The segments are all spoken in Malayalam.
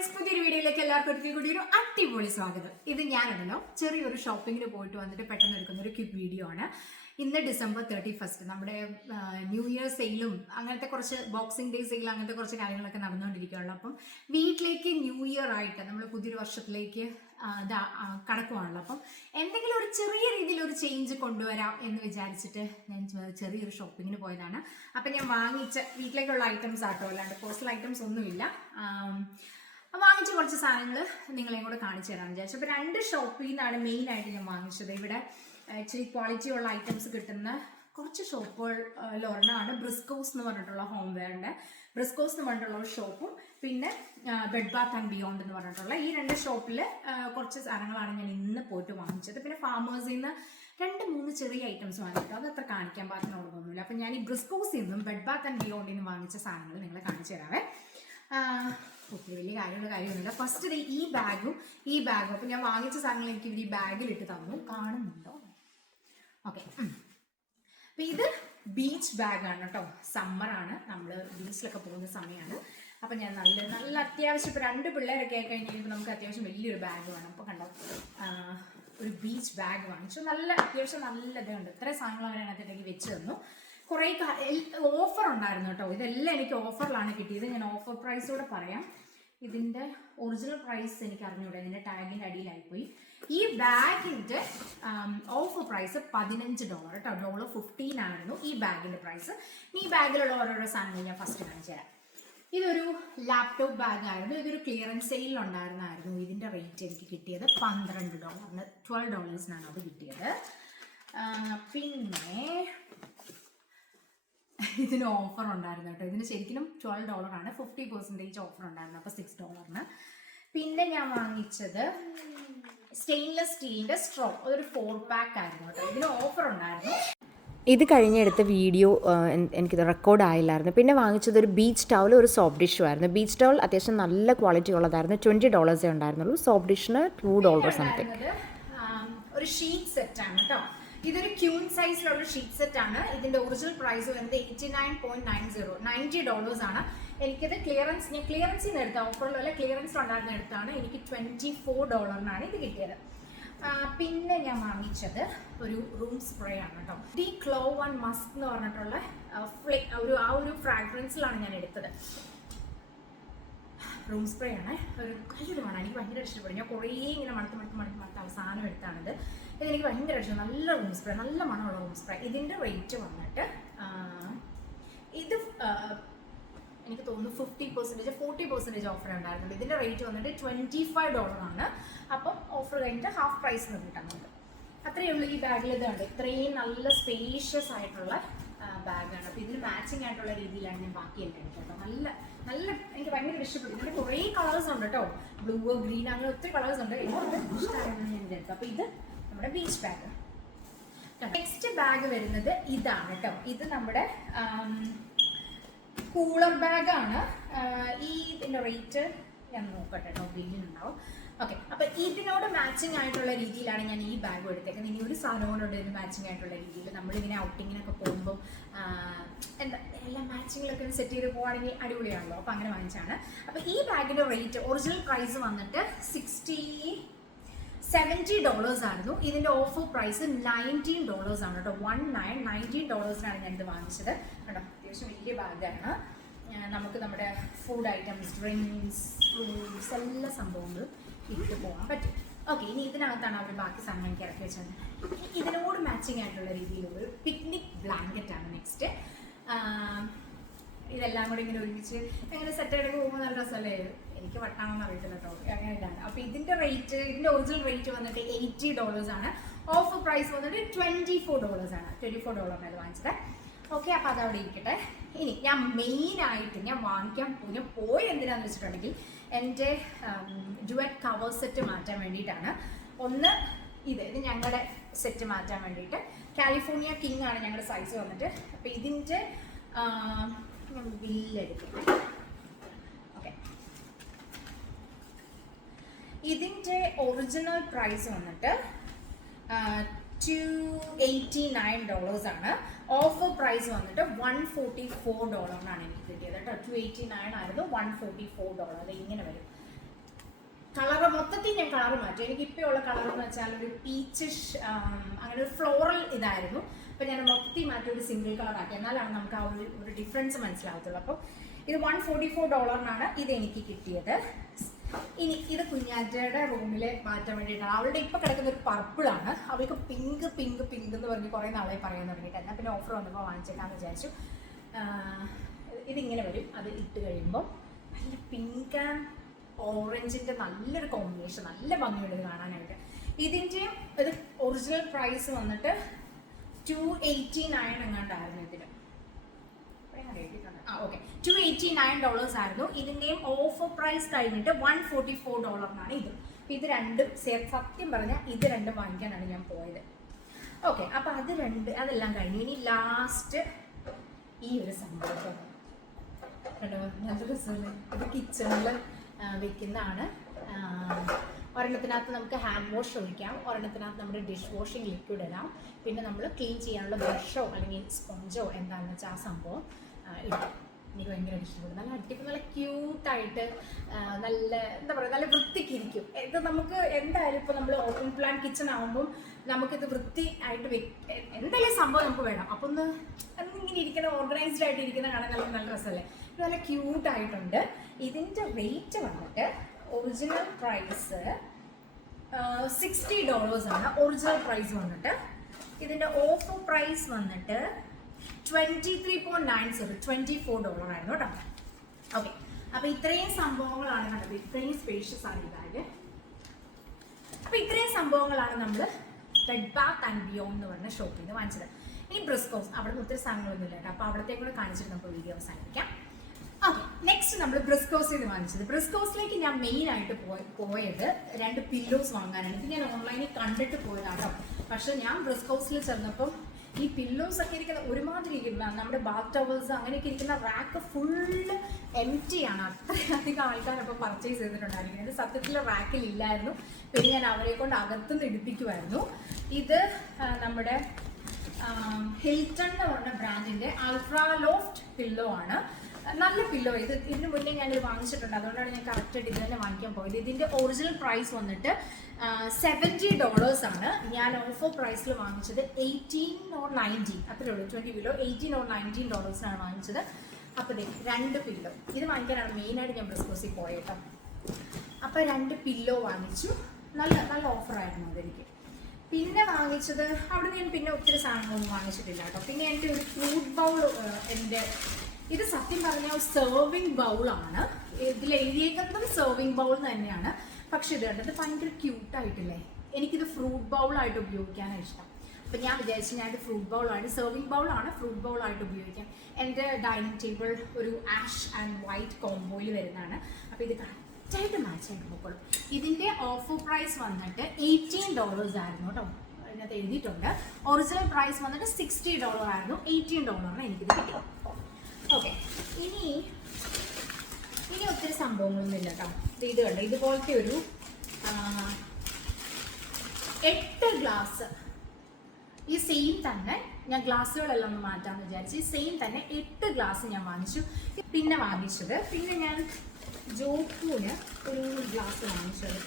ഫ്രണ്ട്സ്, പുതിയൊരു വീഡിയോയിലേക്ക് എല്ലാവർക്കും ഒരിക്കൽ കൂടി ഒരു അടിപൊളി സ്വാഗതം. ഇത് ഞാനുണ്ടല്ലോ ചെറിയൊരു ഷോപ്പിങ്ങിന് പോയിട്ട് വന്നിട്ട് പെട്ടെന്ന് എടുക്കുന്ന ഒരു ക്വിക്ക് വീഡിയോ ആണ്. ഇന്ന് ഡിസംബർ 31 നമ്മുടെ ന്യൂ ഇയർ സെയിലും അങ്ങനത്തെ കുറച്ച് ബോക്സിംഗ് ഡേ സെയിൽ അങ്ങനത്തെ കുറച്ച് കാര്യങ്ങളൊക്കെ നടന്നുകൊണ്ടിരിക്കുകയുള്ളൂ. അപ്പം വീട്ടിലേക്ക് ന്യൂ ഇയർ ആയിട്ട് നമ്മൾ പുതിയൊരു വർഷത്തിലേക്ക് കടക്കുവാണല്ലോ. അപ്പം എന്തെങ്കിലും ഒരു ചെറിയ രീതിയിൽ ഒരു ചേഞ്ച് കൊണ്ടുവരാം എന്ന് വിചാരിച്ചിട്ട് ഞാൻ ചെറിയൊരു ഷോപ്പിങ്ങിന് പോയതാണ്. അപ്പം ഞാൻ വാങ്ങിച്ച വീട്ടിലേക്കുള്ള ഐറ്റംസ് ആട്ടോ, അല്ലാണ്ട് പേഴ്സണൽ ഐറ്റംസ് ഒന്നുമില്ല. വാങ്ങിച്ച കുറച്ച് സാധനങ്ങൾ നിങ്ങളെയും കൂടെ കാണിച്ചു തരാമെന്ന് വിചാരിച്ചു. അപ്പോൾ 2 ഷോപ്പിൽ നിന്നാണ് മെയിനായിട്ട് ഞാൻ വാങ്ങിച്ചത്. ഇവിടെ ഇച്ചിരി ക്വാളിറ്റി ഉള്ള ഐറ്റംസ് കിട്ടുന്ന കുറച്ച് ഷോപ്പുകൾ ഒരെണ്ണമാണ് ബ്രിസ്കോസ് എന്ന് പറഞ്ഞിട്ടുള്ള ഹോം വെയറിൻ്റെ ബ്രിസ്കോസ് എന്ന് പറഞ്ഞിട്ടുള്ള ഒരു ഷോപ്പും പിന്നെ ബെഡ് ബാത്ത് ആൻഡ് ബിയോണ്ട് എന്ന് പറഞ്ഞിട്ടുള്ള ഈ 2 ഷോപ്പിൽ കുറച്ച് സാധനങ്ങളാണ് ഞാൻ ഇന്ന് പോയിട്ട് വാങ്ങിച്ചത്. പിന്നെ ഫാമേഴ്സിൽ നിന്ന് 2-3 ചെറിയ ഐറ്റംസ് വാങ്ങിയിട്ടു. അത് അത്ര കാണിക്കാൻ പാകത്തിനുള്ളതൊന്നുമില്ല. അപ്പം ഞാൻ ഈ ബ്രിസ്കോസിൽ നിന്നും ബെഡ് ബാത്ത് ആൻഡ് ബിയോണ്ടിൽ നിന്നും വാങ്ങിച്ച സാധനങ്ങൾ നിങ്ങളെ കാണിച്ചു തരാവേ. ഒത്തിരി വലിയ കാര്യമൊന്നുമില്ല. ഫസ്റ്റ് ഈ ബാഗും അപ്പം ഞാൻ വാങ്ങിച്ച സാധനങ്ങൾ എനിക്ക് ഇവർ ഈ ബാഗിലിട്ട് തന്നു. കാണുന്നുണ്ടോ? ഓക്കെ. അപ്പം ഇത് ബീച്ച് ബാഗാണ് കേട്ടോ. സമ്മറാണ്, നമ്മൾ ബീച്ചിലൊക്കെ പോകുന്ന സമയമാണ്. അപ്പം ഞാൻ നല്ല അത്യാവശ്യം ഇപ്പോൾ 2 പിള്ളേരൊക്കെ ആയി കഴിഞ്ഞപ്പോൾ നമുക്ക് അത്യാവശ്യം വലിയൊരു ബാഗ് വേണം. അപ്പോൾ കണ്ടോ, ഒരു ബീച്ച് ബാഗ് വാങ്ങിച്ചു. അത്യാവശ്യം നല്ല ഇതുണ്ട്. ഇത്രയും സാധനങ്ങൾ അവരതിനകത്തേക്ക് വെച്ച് തന്നു. കുറേ ഓഫർ ഉണ്ടായിരുന്നു കേട്ടോ. ഇതെല്ലാം എനിക്ക് ഓഫറിലാണ് കിട്ടിയത്. ഞാൻ ഓഫർ പ്രൈസോടെ പറയാം. ഇതിൻ്റെ ഒറിജിനൽ പ്രൈസ് എനിക്ക് അറിഞ്ഞൂടെ, ഇതിൻ്റെ ടാഗിൻ്റെ അടിയിലായിപ്പോയി. ഈ ബാഗിൻ്റെ ഓഫർ പ്രൈസ് $15 കേട്ടോ. $15 ആയിരുന്നു ഈ ബാഗിൻ്റെ പ്രൈസ്. ഈ ബാഗിലുള്ള ഓരോരോ സാധനങ്ങൾ ഞാൻ ഫസ്റ്റ് കാണിച്ചു തരാം. ഇതൊരു ലാപ്ടോപ്പ് ബാഗായിരുന്നു. ഇതൊരു ക്ലിയറൻസ് സെയിലുണ്ടായിരുന്നായിരുന്നു. ഇതിൻ്റെ റേറ്റ് എനിക്ക് കിട്ടിയത് $12, $12 അത് കിട്ടിയത്. പിന്നെ ഇതിന് ഓഫർ ഉണ്ടായിരുന്നു കേട്ടോ. ഇതിന് ശരിക്കും $12 ആണ്. 50% ഓഫർ ഉണ്ടായിരുന്നു. അപ്പോൾ $6. പിന്നെ ഞാൻ വാങ്ങിച്ചത് സ്റ്റെയിൻലെസ് സ്റ്റീലിൻ്റെ സ്ട്രോ. അതൊരു 4 പാക്ക് ആയിരുന്നു കേട്ടോ. ഇതിന് ഓഫർ ഉണ്ടായിരുന്നു. ഇത് കഴിഞ്ഞെടുത്ത വീഡിയോ എനിക്കിത് റെക്കോർഡ് ആയില്ലായിരുന്നു. പിന്നെ വാങ്ങിച്ചത് ഒരു ബീച്ച് ടവൽ, ഒരു സോപ്പ് ഡിഷും ആയിരുന്നു. ബീച്ച് ടവൽ അത്യാവശ്യം നല്ല ക്വാളിറ്റി ഉള്ളതായിരുന്നു. $20 ഉണ്ടായിരുന്നുള്ളൂ. സോപ്പ് ഡിഷിന് $2 സംതിങ്. ഒരു ഷീറ്റ് സെറ്റാണ് കേട്ടോ. ഇതൊരു ക്യൂൺ സൈസിലുള്ള ഷീറ്റ് സെറ്റ് ആണ്. ഇതിന്റെ ഒറിജിനൽ പ്രൈസ് വരുന്നത് $89.90 ആണ്. എനിക്കത് ഞാൻ ക്ലിയറൻസിൽ നിന്ന് എടുത്ത, ഓഫറിലുള്ള ക്ലിയറൻസ് ഉണ്ടായിരുന്ന എടുത്താണ്. എനിക്ക് $24 ഇത് കിട്ടിയത്. പിന്നെ ഞാൻ വാങ്ങിച്ചത് ഒരു റൂം സ്പ്രേ ആണ് കേട്ടോ. ഡി ക്ലോ വൺ മസ്ക് എന്ന് പറഞ്ഞിട്ടുള്ള ഒരു ഫ്രാഗ്രൻസിലാണ് ഞാൻ എടുത്തത്. റൂം സ്പ്രേ ആണ്. ഒരു മണം എനിക്ക് ഭയങ്കര ഇഷ്ടപ്പെടും. ഞാൻ കുറേ ഇങ്ങനെ മണത്ത് അവസാനം എടുത്താണിത്. ഇതെനിക്ക് ഭയങ്കര ഇഷ്ടം. നല്ല റൂം സ്പ്രേ, നല്ല മണമുള്ള റൂം സ്പ്രേ. ഇതിൻ്റെ റേറ്റ് വന്നിട്ട് ഇത് എനിക്ക് തോന്നുന്നു 40% ഓഫർ ഉണ്ടായിരുന്നുള്ളൂ. ഇതിൻ്റെ റേറ്റ് വന്നിട്ട് $25 ആണ്. അപ്പം ഓഫർ കഴിഞ്ഞിട്ട് ഹാഫ് പ്രൈസിന് കിട്ടാൻ നമുക്ക്. അത്രയേ ഉള്ളൂ. ഈ ബാഗിൽ ഇതുണ്ട്. ഇത്രയും നല്ല സ്പേഷ്യസ് ആയിട്ടുള്ള ബാഗാണ്. അപ്പോൾ ഇതിന് മാച്ചിങ് ആയിട്ടുള്ള രീതിയിലാണ് ഞാൻ ബാക്കിയെല്ലാം എടുത്തത്. നല്ല എനിക്ക് ഭയങ്കര ഇഷ്ടപ്പെട്ടു. ഇതിൻ്റെ കുറേ കളേഴ്സ് ഉണ്ട് കേട്ടോ. ബ്ലൂ, ഗ്രീൻ, അങ്ങനെ ഒത്തിരി കളേഴ്സ് ഉണ്ട്. എനിക്ക് ഇഷ്ടമായിരുന്നു ഞാൻ ഇതെടുത്തത്. അപ്പോൾ ഇത് നമ്മുടെ ബീച്ച് ബാഗ്. നെക്സ്റ്റ് ബാഗ് വരുന്നത് ഇതാണ് കേട്ടോ. ഇത് നമ്മുടെ കൂളർ ബാഗാണ്. ഇതിൻ്റെ റേറ്റ് ഞാൻ നോക്കട്ടെ കേട്ടോ, ബില്ലിനുണ്ടാവും. ഓക്കെ. അപ്പം ഇതിനോട് മാച്ചിങ് ആയിട്ടുള്ള രീതിയിലാണ് ഞാൻ ഈ ബാഗ് എടുത്തേക്കുന്നത്. ഇനി ഒരു സാധനങ്ങളോട് ഇതിന് മാച്ചിങ് ആയിട്ടുള്ള രീതിയിൽ നമ്മളിങ്ങനെ ഔട്ടിങ്ങിനൊക്കെ പോകുമ്പോൾ എല്ലാ മാച്ചിങ്ങിലൊക്കെ സെറ്റ് ചെയ്ത് പോകുകയാണെങ്കിൽ അടിപൊളിയാണല്ലോ. അപ്പോൾ അങ്ങനെ വാങ്ങിച്ചാണ്. അപ്പോൾ ഈ ബാഗിൻ്റെ റേറ്റ് ഒറിജിനൽ പ്രൈസ് വന്നിട്ട് $70 ആയിരുന്നു. ഇതിൻ്റെ ഓഫർ പ്രൈസ് $19 ആണ് കേട്ടോ. $19 ഞാനിത് വാങ്ങിച്ചത് കേട്ടോ. അത്യാവശ്യം വലിയ ബാഗാണ്. നമുക്ക് നമ്മുടെ ഫുഡ് ഐറ്റംസ്, ഡ്രിങ്ക്സ്, ഫ്രൂട്ട്സ് എല്ലാ സംഭവങ്ങളും ഇട്ട് പോകാൻ പറ്റും. ഓക്കെ. ഇനി ഇതിനകത്താണ് അവർ ബാക്കി സാധനം എനിക്ക് ഇറക്കി വെച്ചത്. ഇതിനോട് മാച്ചിങ് ആയിട്ടുള്ള രീതിയിലൊരു പിക്നിക് ബ്ലാങ്കറ്റ് ആണ് നെക്സ്റ്റ്. ഇതെല്ലാം കൂടെ ഇങ്ങനെ ഒരുമിച്ച് എങ്ങനെ സെറ്റായിട്ട് പോകുമ്പോൾ നല്ല രസമല്ലേ. എനിക്ക് വട്ടാണെന്ന് അറിയത്തില്ല കേട്ടോ. അങ്ങനെ ഇതാണ്. അപ്പോൾ ഇതിൻ്റെ ഒറിജിനൽ റേറ്റ് വന്നിട്ട് $80 ആണ്. ഓഫർ പ്രൈസ് വന്നിട്ട് $24 ആണ്. $24 അത് വാങ്ങിച്ചത്. ഓക്കെ. അപ്പോൾ അതവിടെ ഇരിക്കട്ടെ. ഇനി ഞാൻ മെയിനായിട്ട് ഞാൻ പോയി എന്തിനാന്ന് വെച്ചിട്ടുണ്ടെങ്കിൽ എൻ്റെ ഡുവറ്റ് കവർ സെറ്റ് മാറ്റാൻ വേണ്ടിയിട്ടാണ്. ഒന്ന് ഇത് ഞങ്ങളുടെ സെറ്റ് മാറ്റാൻ വേണ്ടിയിട്ട്. കാലിഫോർണിയ കിങ് ആണ് ഞങ്ങളുടെ സൈസ് വന്നിട്ട്. അപ്പോൾ ഇതിൻ്റെ ബില്ലെടുക്കട്ടെ. ഓക്കെ. ഇതിൻ്റെ ഒറിജിനൽ പ്രൈസ് വന്നിട്ട് $289 ആണ്. ഓഫർ പ്രൈസ് വന്നിട്ട് $144 എനിക്ക് കിട്ടിയത് കേട്ടോ. $289 ആയിരുന്നു, $144. അത് ഇങ്ങനെ വരും. കളറ് മൊത്തത്തിൽ ഞാൻ കളറ് മാറ്റി. എനിക്ക് ഇപ്പോൾ ഉള്ള കളർ എന്ന് വെച്ചാൽ ഒരു പീച്ചിഷ് അങ്ങനെ ഒരു ഫ്ലോറൽ ഇതായിരുന്നു. അപ്പോൾ ഞാൻ മൊത്തത്തിൽ മാറ്റി ഒരു സിംഗിൾ കളർ ആക്കി. എന്നാലാണ് നമുക്ക് ആ ഒരു ഡിഫറൻസ് മനസ്സിലാവത്തുള്ളൂ. അപ്പോൾ ഇത് $144 ഇത് എനിക്ക് കിട്ടിയത്. ഇനി ഇത് കുഞ്ഞാറ്റയുടെ റൂമിൽ മാറ്റാൻ വേണ്ടിയിട്ടാണ്. അവളുടെ ഇപ്പോൾ കിടക്കുന്ന ഒരു പർപ്പിളാണ്. അവൾക്ക് പിങ്ക് പിങ്ക് പിങ്ക് എന്ന് പറഞ്ഞ് കുറേ നാളെ പറയാൻ തുടങ്ങിയിട്ട് എന്നാൽ പിന്നെ ഓഫർ വന്നപ്പോൾ വാങ്ങിച്ചേക്കാമെന്ന് വിചാരിച്ചു. ഇതിങ്ങനെ വരും. അത് ഇട്ട് കഴിയുമ്പോൾ നല്ല പിങ്ക് ആൻഡ് ഓറഞ്ചിൻ്റെ നല്ലൊരു കോമ്പിനേഷൻ, നല്ല ഭംഗിയുണ്ട് ഇത് കാണാനായിട്ട്. ഇതിൻ്റെ ഇത് ഒറിജിനൽ പ്രൈസ് വന്നിട്ട് $289 എങ്ങാണ്ടായിരുന്നു ഇതിന്. ഓക്കെ, $289 ആയിരുന്നു. ഇതിൻ്റെയും ഓഫർ പ്രൈസ് കഴിഞ്ഞിട്ട് $144 ഇത്. ഇത് രണ്ടും സത്യം പറഞ്ഞാൽ ഇത് രണ്ടും വാങ്ങിക്കാനാണ് ഞാൻ പോയത്. ഓക്കെ, അപ്പോൾ അതെല്ലാം കഴിഞ്ഞു. ഇനി ലാസ്റ്റ് ഈ ഒരു സംഭവം നല്ല രസമല്ലേ. ഇത് കിച്ചണിൽ വെക്കുന്നതാണ്. ഒരെണ്ണത്തിനകത്ത് നമുക്ക് ഹാൻഡ് വാഷ് ഒഴിക്കാം, ഒരെണ്ണത്തിനകത്ത് നമ്മുടെ ഡിഷ് വാഷിംഗ് ലിക്വിഡ് ഇടാം, പിന്നെ നമ്മൾ ക്ലീൻ ചെയ്യാനുള്ള ബ്രഷോ അല്ലെങ്കിൽ സ്പോഞ്ചോ എന്താണെന്ന് വെച്ചാൽ ആ സംഭവം ഇടാം. എനിക്ക് ഭയങ്കര ഇഷ്ടപ്പെടും. നല്ല അടിപൊളി, നല്ല ക്യൂട്ടായിട്ട്, നല്ല എന്താ പറയുക, നല്ല വൃത്തിക്കിരിക്കും. ഇത് നമുക്ക് എന്തായാലും ഇപ്പോൾ നമ്മൾ ഓപ്പൺ പ്ലാൻ കിച്ചൺ ആകുമ്പം നമുക്കിത് വൃത്തി ആയിട്ട് എന്തായാലും സംഭവം നമുക്ക് വേണം. അപ്പോൾ ഇങ്ങനെ ഇരിക്കുന്ന ഓർഗനൈസ്ഡ് ആയിട്ട് ഇരിക്കുന്ന കാണാൻ നല്ല രസമല്ലേ. ഇത് നല്ല ക്യൂട്ടായിട്ടുണ്ട്. ഇതിൻ്റെ റേറ്റ് വന്നിട്ട് ഒറിജിനൽ പ്രൈസ് $60 ആണ്. ഒറിജിനൽ പ്രൈസ് വന്നിട്ട് ഇതിൻ്റെ ഓഫർ പ്രൈസ് വന്നിട്ട് $24 ആയിരുന്നു കേട്ടോ. ഓക്കെ, അപ്പോൾ ഇത്രയും സംഭവങ്ങളാണ് കണ്ടത്. ഇത്രയും സ്പേഷ്യസ് ആണ് ഈ ബാഗ്. അപ്പോൾ ഇത്രയും സംഭവങ്ങളാണ് നമ്മൾ ബെഡ് ബാത്ത് ആൻഡ് ബിയോണ്ട് എന്ന് പറഞ്ഞ ഷോപ്പിൽ നിന്ന് വാങ്ങിച്ചത്. ഇനി ബ്രിസ്കോസ്, അവിടെ ഒത്തിരി സാധനങ്ങളൊന്നും ഇല്ല കേട്ടോ. അപ്പോൾ അവിടത്തേക്ക് കൂടെ കാണിച്ചിട്ട് നമുക്ക് വീഡിയോ അവസാനിപ്പിക്കാം. ഓക്കെ, നെക്സ്റ്റ് നമ്മൾ ബ്രിസ്കോസിൽ നിന്ന് വാങ്ങിച്ചത്. ബ്രിസ്കോസിലേക്ക് ഞാൻ മെയിനായിട്ട് പോയത് 2 പില്ലോസ് വാങ്ങാനാണ്. ഇത് ഞാൻ ഓൺലൈനിൽ കണ്ടിട്ട് പോയതാണ് കേട്ടോ. പക്ഷേ ഞാൻ ബ്രിസ്കോസിൽ ചെന്നപ്പം ഈ പില്ലോസ് ഒക്കെ ഇരിക്കുന്ന ഒരുമാതിരി ഇരിക്കുന്ന നമ്മുടെ ബാത്ത് ടവൽസ് അങ്ങനെയൊക്കെ ഇരിക്കുന്ന റാക്ക് ഫുള്ള് എംറ്റിയാണ്. അത്രയധികം ആൾക്കാരപ്പോൾ പർച്ചേസ് ചെയ്തിട്ടുണ്ടായിരിക്കും. ഇത് സത്യത്തിൽ റാക്കിൽ ഇല്ലായിരുന്നു. പിന്നെ ഞാൻ അവരെ കൊണ്ട് അകത്തുനിന്ന് എടുപ്പിക്കുമായിരുന്നു. ഇത് നമ്മുടെ ഹിൽട്ടൺ എന്ന് പറഞ്ഞ ബ്രാൻഡിൻ്റെ അൾട്രാ ലോഫ്റ്റ് പില്ലോ ആണ്. നല്ല പില്ലോ. ഇതിന് മുന്നേ ഞാനിത് വാങ്ങിച്ചിട്ടുണ്ട്, അതുകൊണ്ടാണ് ഞാൻ കറക്റ്റായിട്ട് ഇത് തന്നെ വാങ്ങിക്കാൻ പോയത്. ഇതിൻ്റെ ഒറിജിനൽ പ്രൈസ് വന്നിട്ട് $70 ആണ്. ഞാൻ ഓഫർ പ്രൈസിൽ വാങ്ങിച്ചത് 18 or 19, അത്രേ ഉള്ളൂ. 20 കിലോ 18 or 19 വാങ്ങിച്ചത്. അപ്പോൾ 2 പില്ലോ ഇത് വാങ്ങിക്കാനാണ് മെയിനായിട്ട് ഞാൻ ബ്രിസ്കോസിൽ പോയത് കേട്ടോ. അപ്പോൾ 2 പില്ലോ വാങ്ങിച്ചു. നല്ല ഓഫറായിരുന്നു അതെനിക്ക്. പിന്നെ വാങ്ങിച്ചത് അവിടെ ഞാൻ പിന്നെ ഒത്തിരി സാധനങ്ങളൊന്നും വാങ്ങിച്ചിട്ടില്ല കേട്ടോ. പിന്നെ എൻ്റെ ഒരു ഫ്രൂട്ട് ബൗൾ, ഇത് സത്യം പറഞ്ഞാൽ ഒരു സെർവിങ് ബൗളാണ്. ഇതിൽ എഴുതിയേക്കുന്നത് സെർവിങ് ബൗൾ തന്നെയാണ്. പക്ഷെ ഇത് കണ്ടത് ഭയങ്കര ക്യൂട്ടായിട്ടില്ലേ. എനിക്കിത് ഫ്രൂട്ട് ബൗളായിട്ട് ഉപയോഗിക്കാനാണ് ഇഷ്ടം. അപ്പം ഞാൻ വിചാരിച്ചു ഞാനിത് ഫ്രൂട്ട് ബൗളായിട്ട്, സെർവിങ് ബൗളാണ്, ഫ്രൂട്ട് ബൗളായിട്ട് ഉപയോഗിക്കാം. എൻ്റെ ഡൈനിങ് ടേബിൾ ഒരു ആഷ് ആൻഡ് വൈറ്റ് കോംബോയിൽ വരുന്നതാണ്. അപ്പോൾ ഇത് കറക്റ്റായിട്ട് മാച്ച് ആയിട്ട് നോക്കുള്ളൂ. ഇതിൻ്റെ ഓഫർ പ്രൈസ് വന്നിട്ട് $18 ആയിരുന്നു കേട്ടോ. അതിനകത്ത് എഴുതിയിട്ടുണ്ട്. ഒറിജിനൽ പ്രൈസ് വന്നിട്ട് $60 ആയിരുന്നു. $18 എനിക്കിത് കിട്ടി. ഓക്കെ, ഇനി ഒത്തിരി സംഭവങ്ങളൊന്നും ഇല്ല കേട്ടോ. ഇത് കണ്ടോ, ഇതുപോലത്തെ ഒരു 8 ഗ്ലാസ്, ഈ സെയിം തന്നെ ഞാൻ ഗ്ലാസ്സുകളെല്ലാം ഒന്ന് മാറ്റാമെന്ന് വിചാരിച്ചു. ഈ സെയിം തന്നെ 8 ഗ്ലാസ് ഞാൻ വാങ്ങിച്ചു. പിന്നെ ഞാൻ ജോക്കൂന് ഒരു ഗ്ലാസ് വാങ്ങിച്ചത്.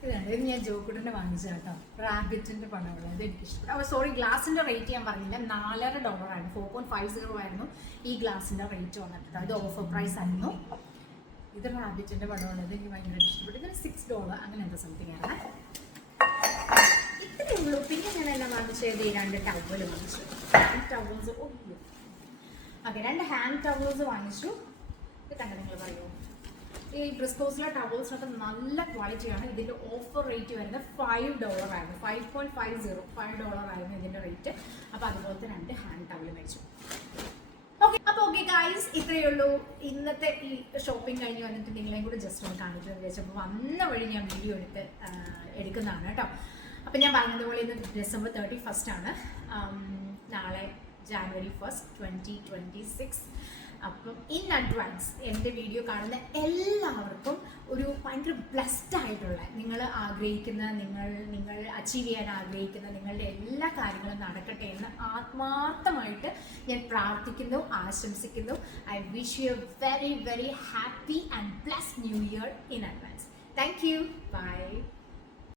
ഇതുണ്ട്, ഇത് ഞാൻ ജോക്കൂട്ടിൻ്റെ വാങ്ങിച്ചത് കേട്ടോ. റാബിറ്റിൻ്റെ പണമുള്ള ഇത് എനിക്കിഷ്ടപ്പെട്ടു. അപ്പോൾ സോറി, ഗ്ലാസിൻ്റെ റേറ്റ് ഞാൻ പറഞ്ഞില്ല. $4.5 ആയിരുന്നു. 4.50 ആയിരുന്നു ഈ ഗ്ലാസിൻ്റെ റേറ്റ് വന്നിട്ട്. ഇത് ഓഫർ പ്രൈസ് ആയിരുന്നു. ഇത് റാബിറ്റിൻ്റെ പണമുള്ളത് എനിക്ക് ഭയങ്കര ഇഷ്ടപ്പെട്ടു. ഇതിന് $6 അങ്ങനെ എന്താ സംതിങ് ആണ്. ഇത്രയേ ഉള്ളൂ. പിന്നെ ഞാൻ എല്ലാം വാങ്ങിച്ചത് 2 ടവൽ വാങ്ങിച്ചു. Hand towels. Okay, 2 hand towels വാങ്ങിച്ചു. ഇത് കണ്ട നിങ്ങൾ പറയുമോ? ഈ ബ്രിസ്കോസിലെ ടവൽസിനൊക്കെ നല്ല ക്വാളിറ്റിയാണ്. ഇതിൻ്റെ ഓഫർ റേറ്റ് വരുന്നത് $5 ആയിരുന്നു. $5.50 ആയിരുന്നു ഇതിൻ്റെ റേറ്റ്. അപ്പോൾ അതുപോലത്തെ 2 ഹാൻഡ് ടവൽ മേടിച്ചു. ഓക്കെ ഗൈസ്, ഇത്രയേ ഉള്ളൂ ഇന്നത്തെ ഈ ഷോപ്പിംഗ് കഴിഞ്ഞ് വന്നിട്ട് നിങ്ങളെയും കൂടി ജസ്റ്റ് ഒന്ന് കാണിച്ചു എന്ന് വിചാരിച്ചപ്പോൾ വന്ന വഴി ഞാൻ വീഡിയോ എടുക്കുന്നതാണ് കേട്ടോ. അപ്പോൾ ഞാൻ പറഞ്ഞതുപോലെ ഇന്ന് December 31 ആണ്. നാളെ January 1st, 2026. അപ്പം ഇൻ അഡ്വാൻസ് എൻ്റെ വീഡിയോ കാണുന്ന എല്ലാവർക്കും ഒരു ഭയങ്കര ബ്ലെസ്ഡ് ആയിട്ടുള്ള, നിങ്ങൾ ആഗ്രഹിക്കുന്ന, നിങ്ങൾ അച്ചീവ് ചെയ്യാൻ ആഗ്രഹിക്കുന്ന നിങ്ങളുടെ എല്ലാ കാര്യങ്ങളും നടക്കട്ടെ എന്ന് ആത്മാർത്ഥമായിട്ട് ഞാൻ പ്രാർത്ഥിക്കുന്നു, ആശംസിക്കുന്നു. I wish you a very very happy and blessed new year in advance. Thank you. By.